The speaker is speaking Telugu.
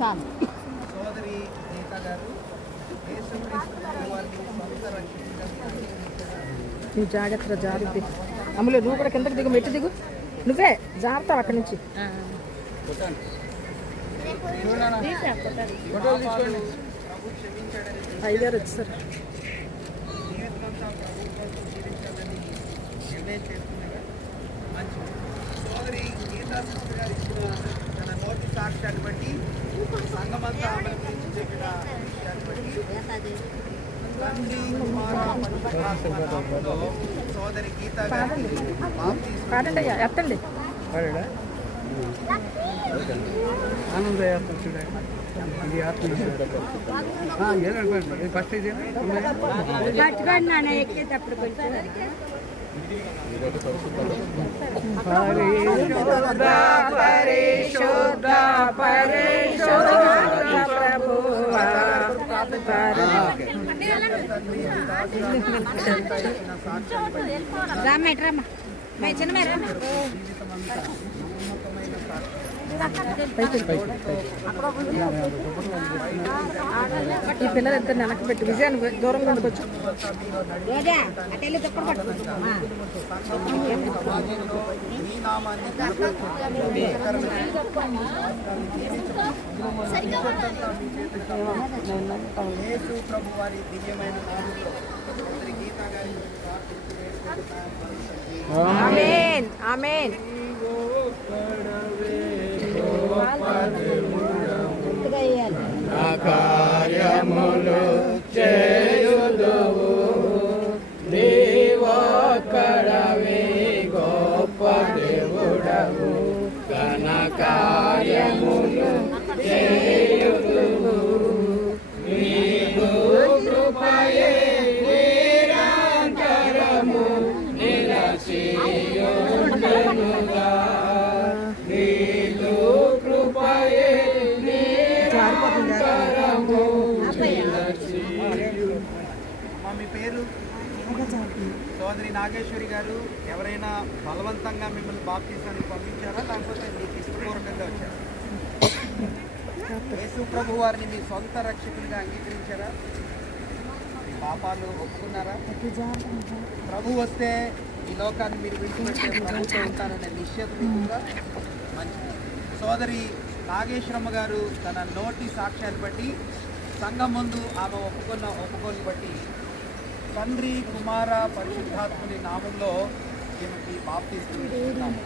చాలు. సోదరి గీత గారు నువ్వు జాగ్రత్తగా జాగ్రత్త. అమ్ములు నువ్వు కూడా కిందకి దిగు, మెట్టు దిగు. నువ్వే జాగ్రత్త అక్కడి నుంచి. అయ్యారు వచ్చారు. సోదరి గీతా సిస్టర్ గారు ఇచ్చిన తన నోటి సాక్ష్యాన్ని బట్టి సంఘమంతా ఆమె గురించి చెప్పిన విషయాన్ని బట్టి తండ్రి కుమార పరిశుద్ధాత్మ నామములో సోదరి గీతా గారికి కాదండి ఎత్తండి. ఆనంద యాత్ర చూడండి. ఇది ఆత్మ ఫస్ట్ ఇది పట్టుకోండి నాన్న ఎక్కేటప్పుడు కొంచెం పరిశుద్ధ పరిశుద్ధ పరిశుద్ధ ప్రభువా రామ్మ చిన్న ఈ పిల్లలు ఎంత వెనక్కి పెట్టి విజయాన్ని దూరంగా ఉండవచ్చు. ప్రభు వారి దివ్యమైన నామములో గీతా గారి ఆమేన్ ఆమేన్. కార్యములు చేయుదువు నీవొక్కడవి గొప్ప దేవుడవు ఘన కార్యములు చేయుదువు నీకు కృపయే నిరంతరము నిరసియుండునుగా నీకు కృపయే మీ పేరు సోదరి నాగేశ్వరి గారు. ఎవరైనా బలవంతంగా మిమ్మల్ని బాప్తీసానికి పంపించారా, లేకపోతే మీకు ఇష్టపూర్వకంగా వచ్చారా? యేసు ప్రభు వారిని మీ సొంత రక్షకునిగా అంగీకరించారా? మీ పాపాలు ఒప్పుకున్నారా? ప్రభు వస్తే ఈ లోకాన్ని మీరు విడిచిపెట్టే ప్రభుత్వం ఉంటారనే నిశ్చయత మీకుందా? మంచిది. సోదరి నాగేశ్వరమ్మ గారు తన నోటి సాక్ష్యాన్ని బట్టి సంఘం ముందు ఆమె ఒప్పుకున్న ఒప్పుకోని బట్టి తండ్రి కుమార పరిశుద్ధాత్ముని నామంలో ఈమెకి బాప్తీసం ఇస్తున్నాము.